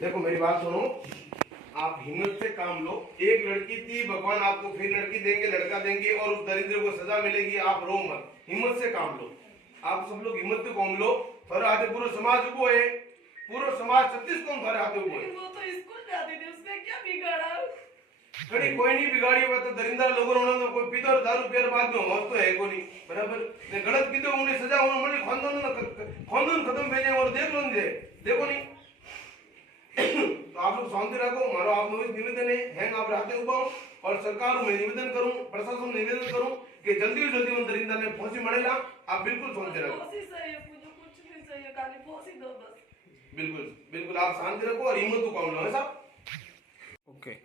देखो मेरी बात सुनो, आप हिम्मत से काम लो। एक लड़की थी, भगवान आपको फिर लड़की देंगे, लड़का देंगे और उस दरिद्र को सजा मिलेगी। आप रो मत, हिम्मत से काम लो। आप सब लोग हिम्मत से काम लो। थोड़े आते पूरा समाज उबो है, पूरा समाज 36 कौन थोड़े आते उबो है। वो तो स्कूल जाती थी, उसने क्या बिगाड़ा? खड़ी कोई नहीं बिगाड़ी हुआ तो दरिंदा लोगों ने कोई पीतो दारू पियर बाद में मौत तो है को नहीं बराबर ने गलत पीते उन्हें सजा उन्होंने खानदान खत्म भेजे और देख लो देखो नहीं। तो आप लोग शांति रखो। मारो आप लोग निवेदन है आप रहते उबाओ और सरकार में निवेदन करूं, प्रशासन में निवेदन करूं कि जल्दी से जल्दी उन दरिंदा ने फांसी मरेला। आप बिल्कुल शांति रखो। फांसी सही है, मुझे कुछ नहीं चाहिए, खाली फांसी दो बस। बिल्कुल बिल्कुल आप शांति रखो और हिम्मत को काम लो है साहब। ओके,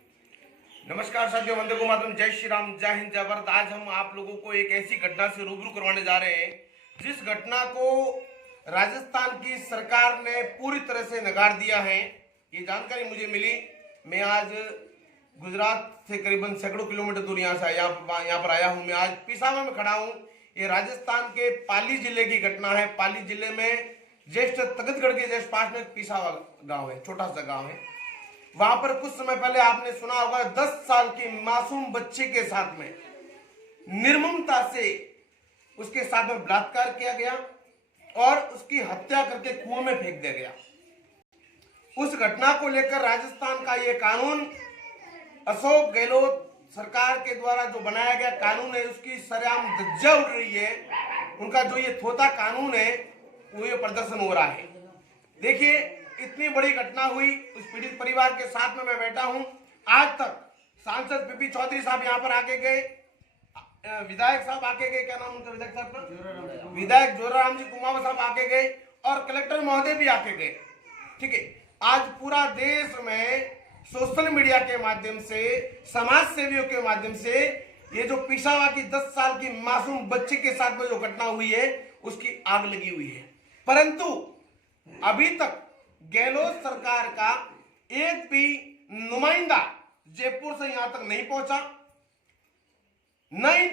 नमस्कार साथियों, वंदे को मातरम, जय श्री राम, जय हिंद, जय भारत। आज हम आप लोगों को एक ऐसी घटना से रूबरू करवाने जा रहे हैं जिस घटना को राजस्थान की सरकार ने पूरी तरह से नकार दिया है। ये जानकारी मुझे मिली। मैं आज गुजरात से करीबन सैकड़ों किलोमीटर दूर यहाँ पर आया हूँ। मैं आज पिसावा में खड़ा हूँ। ये राजस्थान के पाली जिले की घटना है। पाली जिले में ज्येष्ठ तगतगढ़ के जस्ट पास में पिसावा गांव है, छोटा सा गांव है। वहां पर कुछ समय पहले आपने सुना होगा 10 साल की मासूम बच्चे के साथ में निर्ममता से उसके साथ में बलात्कार किया गया और उसकी हत्या करके कुएं में फेंक दिया गया। उस घटना को लेकर राजस्थान का ये कानून अशोक गहलोत सरकार के द्वारा जो बनाया गया कानून है, उसकी सरेआम धज्जियां उड़ रही है। उनका जो ये थोथा कानून है वो ये प्रदर्शन हो रहा है। देखिए, इतनी बड़ी घटना हुई, उस पीड़ित परिवार के साथ में मैं बैठा हूं। आज तक सांसद पीपी चौधरी साहब यहाँ पर आके गए, विधायक साहब आके गए, क्या नाम उनका विधायक साहब का, विधायक जोराराम जी कुमावत साहब आके गए और कलेक्टर महोदय भी आके गए। ठीक है, आज पूरा देश में सोशल मीडिया के माध्यम से, समाज सेवियों के माध्यम से ये जो पिसावा की 10 साल की मासूम बच्चे के साथ में जो घटना हुई है उसकी आग लगी हुई है। परंतु अभी तक गहलोत सरकार का एक भी नुमाइंदा जयपुर से यहां तक नहीं पहुंचा। न इस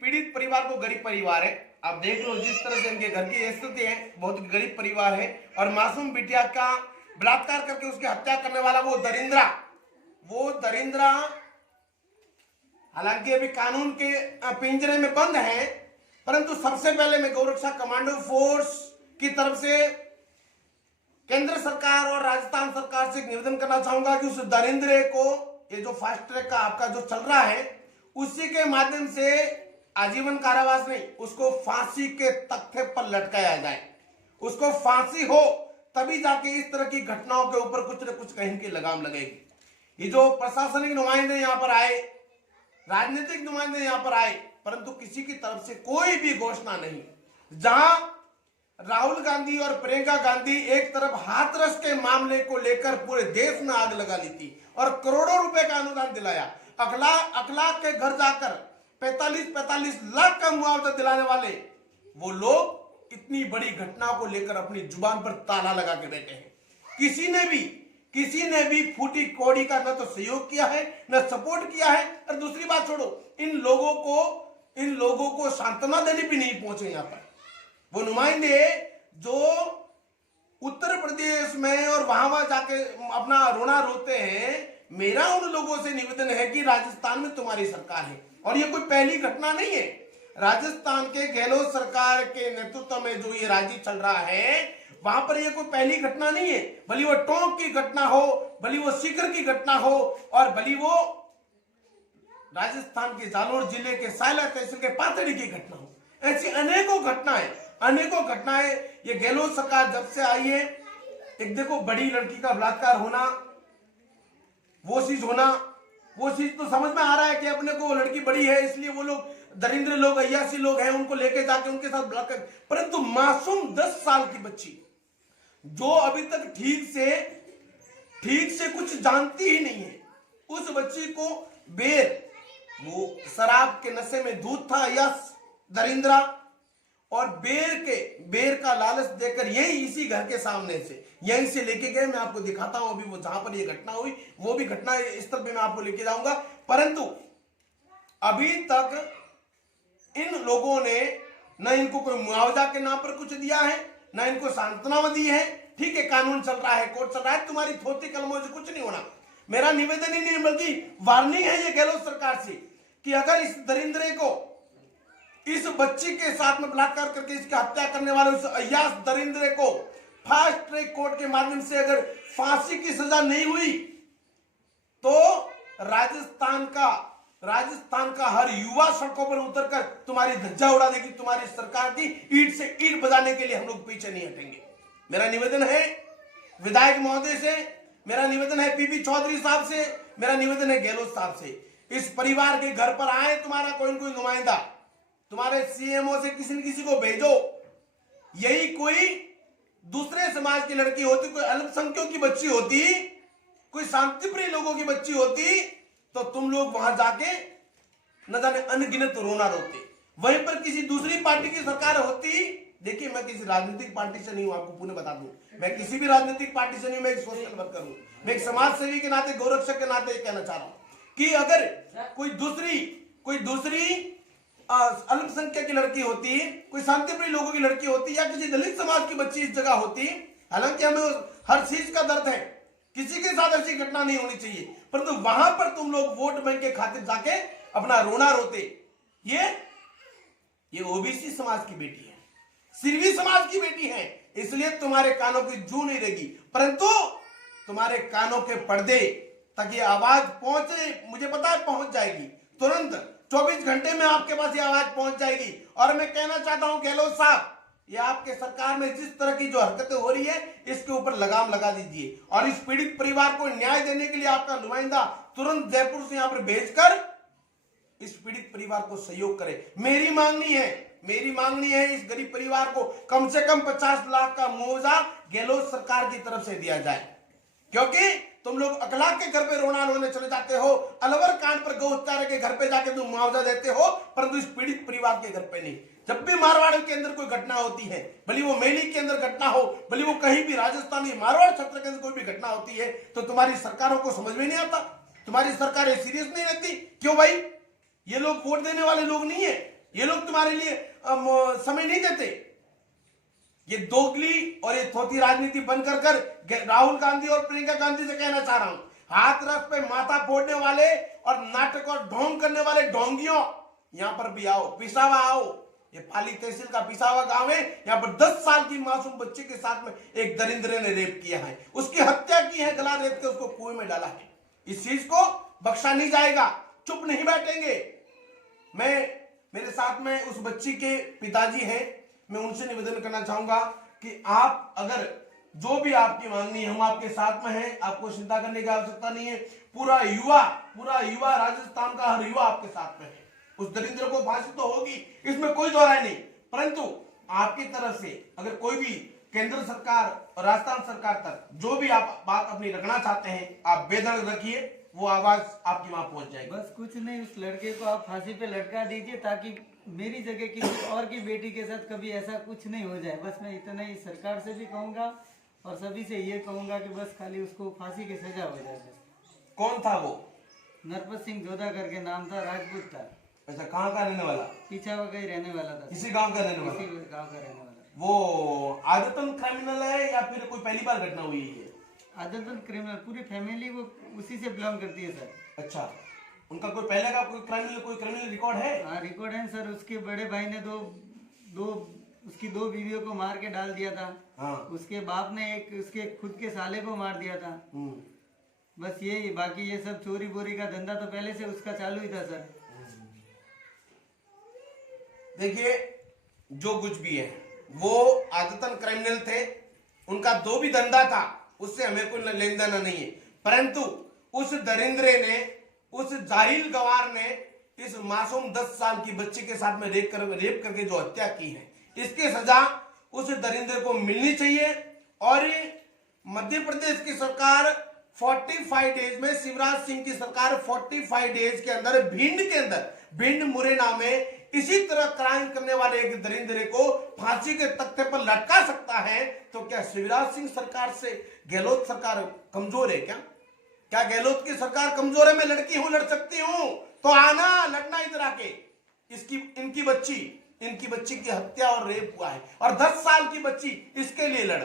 पीड़ित परिवार को, गरीब परिवार है, आप देख लो जिस तरह से इनके घर की स्थिति है, बहुत गरीब परिवार है। और मासूम बिटिया का बलात्कार करके उसकी हत्या करने वाला वो दरिंद्रा हालांकि अभी कानून के पिंजरे में बंद है, परंतु सबसे पहले मैं गौरक्षा कमांडो फोर्स की तरफ से केंद्र सरकार और राजस्थान सरकार से निवेदन करना चाहूंगा कि उस दरिंद्रे को, ये जो फास्ट ट्रैक का आपका जो चल रहा है, उसी के माध्यम से आजीवन कारावास नहीं, उसको फांसी के तख्ते पर लटकाया जाए। उसको फांसी हो तभी जाके इस तरह की घटनाओं के ऊपर कुछ न कुछ कहीं की लगाम लगेगी। ये जो प्रशासनिक नुमाइंदे यहाँ पर आए, राजनीतिक नुमाइंदे यहाँ पर आए, परंतु किसी की तरफ से कोई भी घोषणा नहीं। जहां राहुल गांधी और प्रियंका गांधी एक तरफ हाथरस के मामले को लेकर पूरे देश में आग लगा ली थी और करोड़ों रुपए का अनुदान दिलाया, अखलाक के घर जाकर 45 लाख का मुआवजा दिलाने वाले वो लोग इतनी बड़ी घटना को लेकर अपनी जुबान पर ताला लगा के बैठे हैं। किसी ने भी फूटी कौड़ी का न तो सहयोग किया है, न सपोर्ट किया है। और दूसरी बात छोड़ो, इन लोगों को सांत्वना देने भी नहीं पहुंचे। यहाँ पर वो नुमाइंदे जो उत्तर प्रदेश में और वहां जाके अपना रोना रोते हैं, मेरा उन लोगों से निवेदन है कि राजस्थान में तुम्हारी सरकार है और ये कोई पहली घटना नहीं है। राजस्थान के गहलोत सरकार के नेतृत्व में जो ये राज्य चल रहा है, वहां पर ये कोई पहली घटना नहीं है। भली वो टोंक की घटना हो, भली वो सीकर की घटना हो और भली वो राजस्थान के जालोर जिले के सायला तहसील के पाथड़ी की घटना हो। ऐसी अनेकों घटनाएं ये गहलोत सरकार जब से आई है, एक देखो बड़ी लड़की का बलात्कार होना, वो चीज तो समझ में आ रहा है कि अपने को लड़की बड़ी है इसलिए वो लोग दरिंद्र लोग, अय्यासी लोग हैं, उनको लेके जाके उनके साथ बलात्कार। परंतु मासूम 10 साल की बच्ची जो अभी तक ठीक से कुछ जानती ही नहीं है, उस बच्ची को वो शराब के नशे में दूध था यस दरिंद्रा, और बेर का लालच देकर इसी घर के सामने से यहीं से लेके गए। मैं आपको दिखाता हूं अभी वो जहां पर ये घटना हुई, वो भी घटना स्थल पे मैं आपको लेके जाऊंगा। परंतु अभी तक इन लोगों ने न इनको कोई मुआवजा के नाम पर कुछ दिया है, न इनको सांत्वना दी है, ठीक है, कानून चल रहा है, कोर्ट चल रहा है, तुम्हारी थोती कलमों से कुछ नहीं होना। मेरा निवेदन ही नहीं बल्कि वार्निंग है ये गहलोत सरकार से कि अगर इस दरिंद्रे को, इस बच्ची के साथ में बलात्कार करके इसकी हत्या करने वाले उस अय्याश दरिंद्रे को फास्ट ट्रैक कोर्ट के माध्यम से अगर फांसी की सजा नहीं हुई तो राजस्थान का हर युवा सड़कों पर उतरकर तुम्हारी धज्जा उड़ा देगी। तुम्हारी सरकार की ईंट से ईंट बजाने के लिए हम लोग पीछे नहीं हटेंगे। मेरा निवेदन है विधायक महोदय से, मेरा निवेदन है पीपी चौधरी साहब से, मेरा निवेदन है गहलोत साहब से, इस परिवार के घर पर आए तुम्हारा कोई न कोई नुमाइंदा, तुम्हारे सीएमओ से किसी न किसी को भेजो। यही कोई दूसरे समाज की लड़की होती, कोई अल्पसंख्यकों की बच्ची होती, कोई शांतिप्रिय लोगों की बच्ची होती, तो तुम लोग वहां जाके न जाने अनगिनत रोना रोते। वहीं पर किसी दूसरी पार्टी की सरकार होती, देखिए मैं किसी राजनीतिक पार्टी से नहीं हूं, आपको पुनः बता दूं, मैं किसी भी राजनीतिक पार्टी से नहीं, मैं एक सोशल वर्कर हूं, मैं एक समाज सेवी के नाते, गौरक्षक के नाते कहना चाह रहा हूं कि अगर कोई दूसरी अल्पसंख्यक की लड़की होती, कोई शांतिप्रिय लोगों की लड़की होती, या किसी दलित समाज की बच्ची इस जगह होती, हालांकि हमें हर चीज का दर्द है, किसी के साथ ऐसी घटना नहीं होनी चाहिए, परंतु वहां पर तुम लोग वोट बैंक के खातिर जाके अपना रोना रोते। ये ओबीसी समाज की बेटी है, सिरवी समाज की बेटी है, इसलिए तुम्हारे कानों की जू नहीं रहेगी, परंतु तुम्हारे कानों के पर्दे तक ये आवाज पहुंचे, मुझे पता है पहुंच जाएगी, तुरंत 24 घंटे में आपके पास ये आवाज पहुंच जाएगी। और मैं कहना चाहता हूं गहलोत साहब, ये आपके सरकार में जिस तरह की जो हरकतें हो रही है, इसके ऊपर लगाम लगा दीजिए और इस पीड़ित परिवार को न्याय देने के लिए आपका नुमाइंदा तुरंत जयपुर से यहां पर भेजकर इस पीड़ित परिवार को सहयोग करे। मेरी मांगनी है इस गरीब परिवार को कम से कम 50 लाख का मुआवजा गहलोत सरकार की तरफ से दिया जाए, क्योंकि तुम लोग अखलाक के घर पे रोना रोने चले जाते हो, अलवर कांड पर गौ हत्यारे के घर पे जाके तुम मुआवजा देते हो, परंतु इस पीड़ित परिवार के घर पे नहीं। जब भी मारवाड़ के अंदर कोई घटना होती है, भले वो मेली के अंदर घटना हो, भले वो कहीं भी राजस्थानी मारवाड़ क्षेत्र के अंदर कोई भी घटना होती है, तो तुम्हारी सरकारों को समझ में नहीं आता, तुम्हारी सरकारें सीरियस नहीं रहती। क्यों भाई? ये लोग वोट देने वाले लोग नहीं है, ये लोग तुम्हारे लिए समय नहीं देते। ये दोगली और ये थोथी राजनीति बंद कर राहुल गांधी और प्रियंका गांधी से कहना चाह रहा हूं, हाथ रथ पे माथा फोड़ने वाले और नाटक और ढोंग करने वाले ढोंगियों, यहां पर भी आओ, पिसावा आओ। ये पाली तहसील का पिसावा गांव है, यहां पर 10 साल की मासूम बच्चे के साथ में एक दरिंद्रे ने रेप किया है, उसकी हत्या की है, गला रेत के उसको कुएं में डाला है। इस चीज को बख्शा नहीं जाएगा, चुप नहीं बैठेंगे। मेरे साथ में उस बच्ची के पिताजी हैं, मैं उनसे निवेदन करना चाहूंगा कि आप अगर जो भी आपकी मांगनी है, हम आपके साथ में हैं, आपको चिंता करने की आवश्यकता नहीं है। पूरा युवा राजस्थान का हर युवा आपके साथ में है। उस दरिंद्र को फांसी तो होगी, इसमें कोई दो राय नहीं, परंतु आपकी तरफ से अगर कोई भी केंद्र सरकार और राजस्थान सरकार तक जो भी आप बात अपनी रखना चाहते हैं, आप बेधड़क रखिए, वो आवाज आपकी वहां पहुंच जाएगी। बस कुछ नहीं, उस लड़के को आप फांसी पे लटका दीजिए ताकि मेरी जगह किसी और की बेटी के साथ कभी ऐसा कुछ नहीं हो जाए। बस मैं इतना ही सरकार से भी कहूंगा और सभी से ये कहूंगा कि बस खाली उसको फांसी की सजा हो जाए। कौन था वो? नरपत सिंह जोधा करके नाम था, राजपूत था। अच्छा, कहाँ का रहने वाला? पीछावा का ही रहने वाला था, इसी गांव का रहने वाला? इसी गाँव का रहने वाला। वो आदतन क्रिमिनल है या फिर कोई पहली बार घटना हुई है? आदतन क्रिमिनल, पूरी फैमिली वो उसी से बिलोंग करती है सर। अच्छा, उनका कोई पहले का कोई क्रिमिनल रिकॉर्ड है? हाँ, रिकॉर्ड है सर। उसके बड़े भाई ने उसकी दो बीवियों को मार के डाल दिया था। हाँ। उसके बाप ने उसके खुद के साले को मार दिया था। बस यही, बाकी ये सब चोरी बोरी का धंधा तो पहले से उसका चालू ही था सर। देखिए, जो कुछ भी है वो आदतन क्रिमिनल थे, उनका जो भी धंधा था उससे हमें कोई लेन देना नहीं है, परंतु उस दरिंद्रे ने, उस जाहिल गवार ने इस मासूम 10 साल की बच्ची के साथ में रेप करके जो हत्या की है, इसकी सजा उस दरिंद्रे को मिलनी चाहिए। और मध्य प्रदेश की सरकार 45 डेज में, शिवराज सिंह की सरकार 45 डेज के अंदर भिंड मुरैना में इसी तरह क्राइम करने वाले एक दरिंद्रे को फांसी के तख्ते पर लटका सकता है। तो क्या शिवराज सिंह सरकार से गहलोत सरकार कमजोर है? क्या गहलोत की सरकार कमजोर है? मैं लड़की हूं, लड़ सकती हूं, तो आना, लड़ना इधर आके। इनकी बच्ची की हत्या और रेप हुआ है और 10 साल की बच्ची इसके लिए लड़।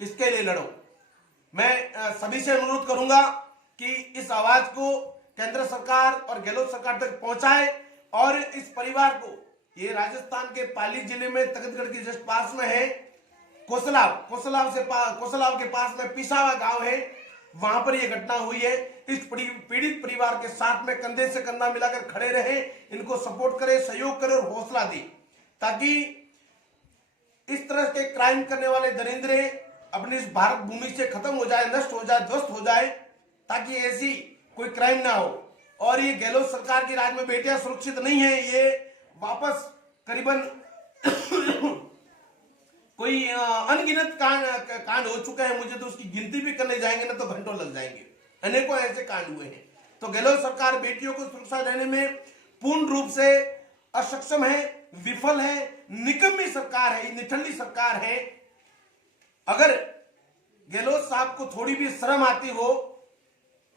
इसके लिए लड़ो। मैं सभी से अनुरोध करूंगा कि इस आवाज को केंद्र सरकार और गहलोत सरकार तक पहुंचाए और इस परिवार को, ये राजस्थान के पाली जिले में तखतगढ़ के जस्ट पास में है, कोसलाव के पास में पिसावा गांव है, वहां पर यह घटना हुई है। इस पीड़ित परिवार के साथ में कंधे से कंधा मिलाकर खड़े रहे, इनको सपोर्ट करे, सहयोग करे और हौसला दे, ताकि इस तरह के क्राइम करने वाले दरिंद्रे अपनी इस भारत भूमि से खत्म हो जाए, नष्ट हो जाए, ध्वस्त हो जाए, ताकि ऐसी कोई क्राइम ना हो। और ये गहलोत सरकार की राज में बेटियां सुरक्षित नहीं है। ये वापस करीबन कोई अनगिनत कांड हो चुका है, मुझे तो उसकी गिनती भी करने जाएंगे ना तो घंटों लग जाएंगे। अनेकों ऐसे कांड हुए हैं। तो गहलोत सरकार बेटियों को सुरक्षा देने में पूर्ण रूप से असक्षम है, विफल है, निकम्मी सरकार है, निठल्ली सरकार है। अगर गहलोत साहब को थोड़ी भी शर्म आती हो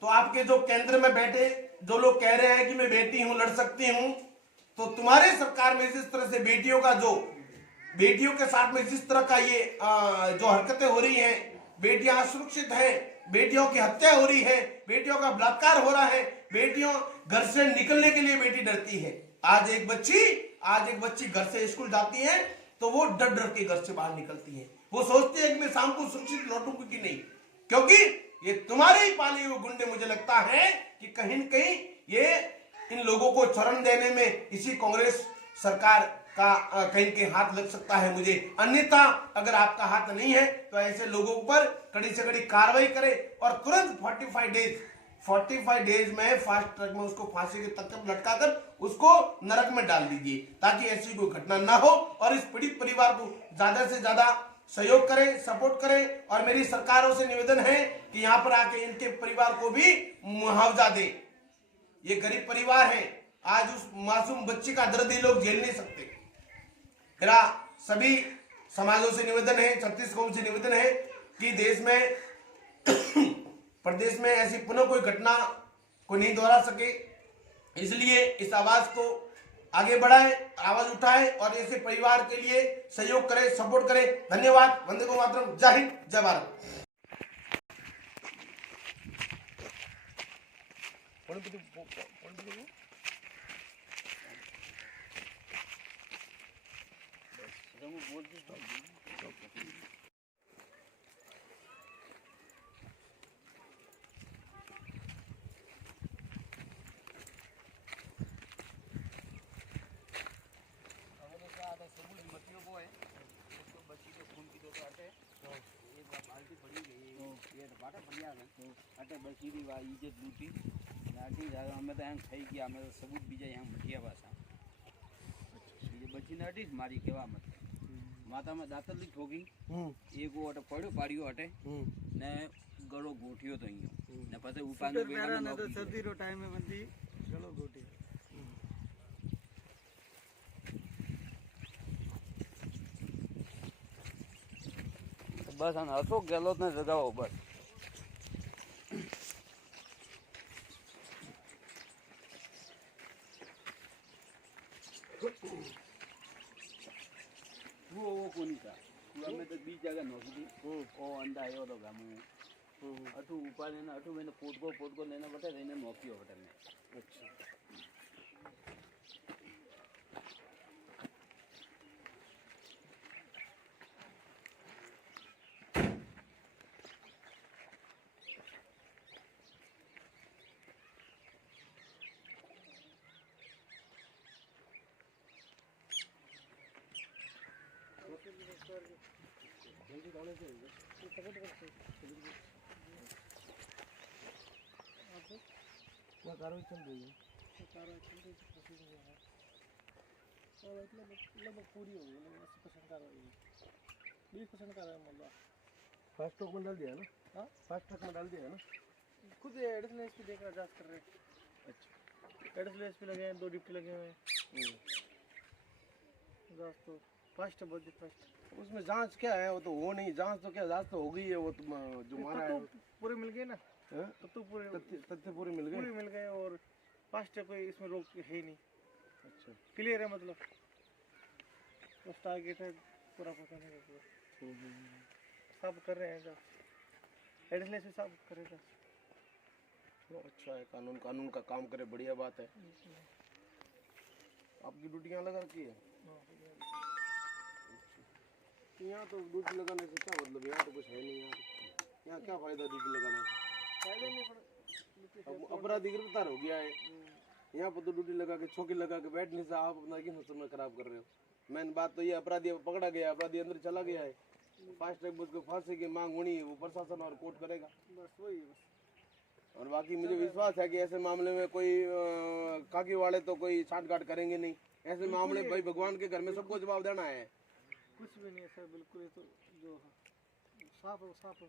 तो आपके जो केंद्र में बैठे जो लोग कह रहे हैं कि मैं बेटी हूं, लड़ सकती हूं, तो तुम्हारे सरकार में जिस तरह से बेटियों के साथ में जिस तरह का ये जो हरकतें हो रही हैं, बेटियां असुरक्षित हैं, बेटियों की हत्या हो रही है, बेटियों का बलात्कार हो रहा है, बेटियों घर से निकलने के लिए बेटी डरती है। आज एक बच्ची घर से स्कूल जाती है तो वो डर डर के घर से बाहर निकलती है। वो सोचती है कि मैं शाम को सुरक्षित लौटूंगी कि नहीं, क्योंकि ये तुम्हारे ही पाले हुए गुंडे, मुझे लगता है कि कहीं न कहीं ये इन लोगों को चरण देने में इसी कांग्रेस सरकार का कहीं के हाथ लग सकता है मुझे। अन्यथा अगर आपका हाथ नहीं है तो ऐसे लोगों पर कड़ी से कड़ी कार्रवाई करे और तुरंत 45 डेज में फास्ट ट्रैक में उसको फांसी के तख्ते पर लटकाकर उसको नरक में डाल दीजिए, ताकि ऐसी कोई घटना ना हो। और इस पीड़ित परिवार को ज्यादा से ज्यादा सहयोग करें, सपोर्ट करें। और मेरी सरकारों से निवेदन है कि यहाँ पर आके इनके परिवार को भी मुआवजा दे। ये गरीब परिवार है, आज उस मासूम बच्ची का दर्द ये लोग झेल नहीं सकते। मेरा सभी समाजों से निवेदन है, छत्तीस कौम से निवेदन है कि देश में प्रदेश में ऐसी पुनः कोई घटना को नहीं दोहरा सके, इसलिए इस आवाज को आगे बढ़ाए, आवाज उठाए और ऐसे परिवार के लिए सहयोग करें, सपोर्ट करें। धन्यवाद। वंदे मातरम। जय हिंद, जय भारत। इज्जत लूटी અમે તો એમ થઈ ગયા, અમે તો સબૂત બીજા એમ મઠિયા પાછા બીજે બચી નાટી મારી કેવા મત માતામાં દાંતરલી ઠોકી, એક અટે પડ્યો પાડ્યો અટે ને ગળો ગોઠ્યો તો અહીંયા ને પછી ઉપાને બેઠા तो सर्दी रो टाइम में मंदी चलो गोटी બસ આને અશોક ગેહલોતને જગાવો બસ. वो कोनी था અમે તો બીજ જગા નોખી દી ઓ અંડા આવ્યો તો ગામું અઠું ઉપાડે ને અઠું મેં પોટકો લઈને બતાવે એને નોખ્યો બટા મેં. અચ્છા कार्रवाई चल रही है और लगभग पूरी हो गई, लगभग 80% कार्रवाई है, 20% कार्रवाई मतलब फास्ट ट्रैक में डाल दिया है ना? हाँ फास्ट ट्रैक में डाल दिया है ना? खुद एडिशनल एसपी देख रहा, जांच कर रहे हैं। अच्छा एडिशनल एसपी लगे हैं, 2 डिप्टी लगे हुए हैं, जांच तो फास्ट है, बहुत फास्ट। उसमें जांच क्या है? वो तो हो नहीं, जांच तो क्या, जांच तो हो गई है। वो तुम जो मारा है पूरे मिल गए ना, तो पूरे तथ्य पूरे मिल गए, मिल गए और फास्ट है, कोई इसमें रोक है ही नहीं। अच्छा क्लियर है मतलब, बस टारगेट है पूरा पता नहीं। साफ कर रहे हैं जब एडिशनल से साफ करेगा। चलो अच्छा है, कानून का काम करे, बढ़िया बात है। आपकी ड्यूटी यहाँ लगा रखी है? यहाँ तो ड्यूटी लगाने से क्या मतलब, यहाँ तो कुछ है नहीं यार, यहाँ क्या फायदा ड्यूटी लगाने से? अब अपराधी गिरफ्तार हो गया है, यहाँ पर तो ड्यूटी लगा के चौकी लगा के बैठने से आप अपना क्यों समय खराब कर रहे हो? मेन बात तो ये, अपराधी पकड़ा गया, अपराधी अंदर चला गया है, फास्ट ट्रैक उसको फांसी की मांग होनी है, वो प्रशासन और कोर्ट करेगा, बस वही है बस। और बाकी मुझे विश्वास है कि ऐसे मामले में कोई काकी वाले तो कोई छांट करेंगे नहीं। ऐसे मामले भाई भगवान के घर में सबको जवाब देना है। कुछ भी नहीं है सर, बिल्कुल। ये तो जो साफ है साफ है।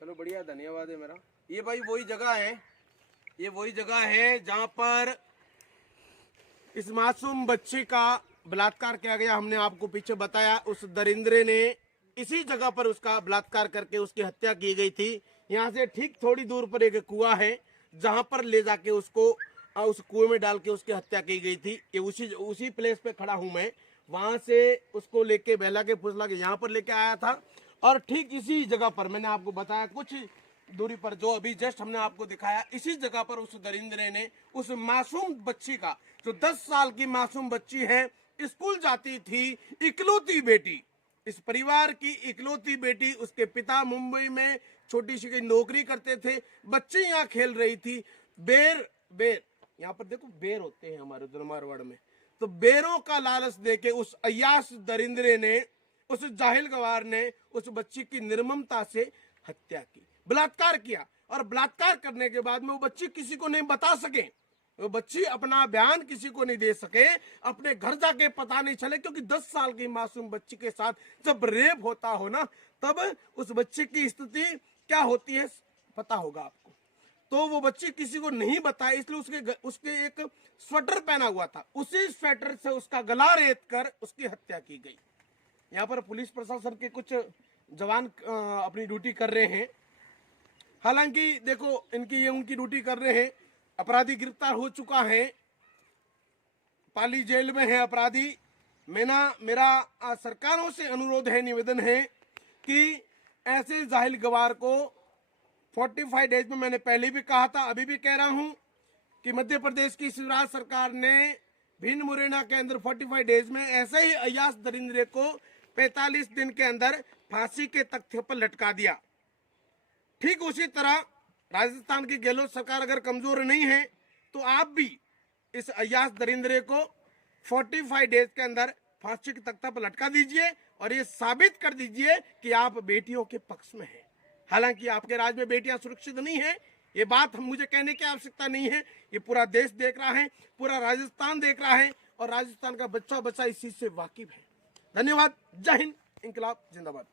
चलो बढ़िया, धन्यवाद है मेरा। ये भाई वही जगह है, ये वही जगह है जहाँ पर इस मासूम बच्ची का बलात्कार किया गया। हमने आपको पीछे बताया, उस दरिंद्रे ने इसी जगह पर उसका बलात्कार करके उसकी हत्या की गई थी। यहाँ से ठीक थोड़ी दूर पर एक कुआं है जहाँ पर ले जाके उसको उस कुएं में डाल के उसकी हत्या की गई थी। ये उसी प्लेस पे खड़ा हूँ मैं, वहां से उसको लेके बहला के फुसला के यहाँ पर लेके आया था, और ठीक इसी जगह पर मैंने आपको बताया कुछ दूरी पर जो अभी जस्ट हमने आपको दिखाया, इसी जगह पर उस दरिंद्रे ने उस मासूम बच्ची का, जो 10 साल की मासूम बच्ची है, स्कूल जाती थी, इकलौती बेटी, इस परिवार की इकलौती बेटी, उसके पिता मुंबई में छोटी सी नौकरी करते थे, बच्ची यहाँ खेल रही थी। बेर यहाँ पर देखो बेर होते हैं हमारे उधर मारवाड़ में, तो बेरों का लालच देके उस अय्याश दरिंद्रे ने, उस जाहिल गवार ने उस बच्ची की निर्ममता से हत्या की, बलात्कार किया, और बलात्कार करने के बाद में वो बच्ची किसी को नहीं बता सके, वो बच्ची अपना बयान किसी को नहीं दे सके, अपने घर जाके पता नहीं चले, क्योंकि 10 साल की मासूम बच्ची के साथ जब रेप होता हो ना, तब उस बच्ची की स्थिति क्या होती है पता होगा आपको। तो वो बच्ची किसी को नहीं बताया, इसलिए उसके एक स्वेटर पहना हुआ था, उसी स्वेटर से उसका गला रेत कर उसकी हत्या की गई। यहाँ पर पुलिस प्रशासन के कुछ जवान अपनी ड्यूटी कर रहे हैं। हालांकि देखो ये उनकी ड्यूटी कर रहे हैं, अपराधी गिरफ्तार हो चुका है, पाली जेल में है अपराधी। मेरा सरकारों से अनुरोध है, निवेदन है कि ऐसे जाहिल गवार को 45 डेज में, मैंने पहले भी कहा था, अभी भी कह रहा हूं कि मध्य प्रदेश की शिवराज सरकार ने भिंड मुरैना के अंदर 45 डेज में ऐसे ही अय्याश दरिंद्रे को 45 दिन के अंदर फांसी के तख्ते पर लटका दिया। ठीक उसी तरह राजस्थान की गहलोत सरकार अगर कमजोर नहीं है तो आप भी इस अय्याश दरिंद्रे को 45 डेज के अंदर फांसी के तख्ते पर लटका दीजिए, और ये साबित कर दीजिए कि आप बेटियों के पक्ष में हैं। हालांकि आपके राज्य में बेटियां सुरक्षित नहीं है, ये बात मुझे कहने की आवश्यकता नहीं है, ये पूरा देश देख रहा है, पूरा राजस्थान देख रहा है, और राजस्थान का बच्चा इस चीज से वाकिफ है। धन्यवाद। जय हिंद। इंकलाब जिंदाबाद।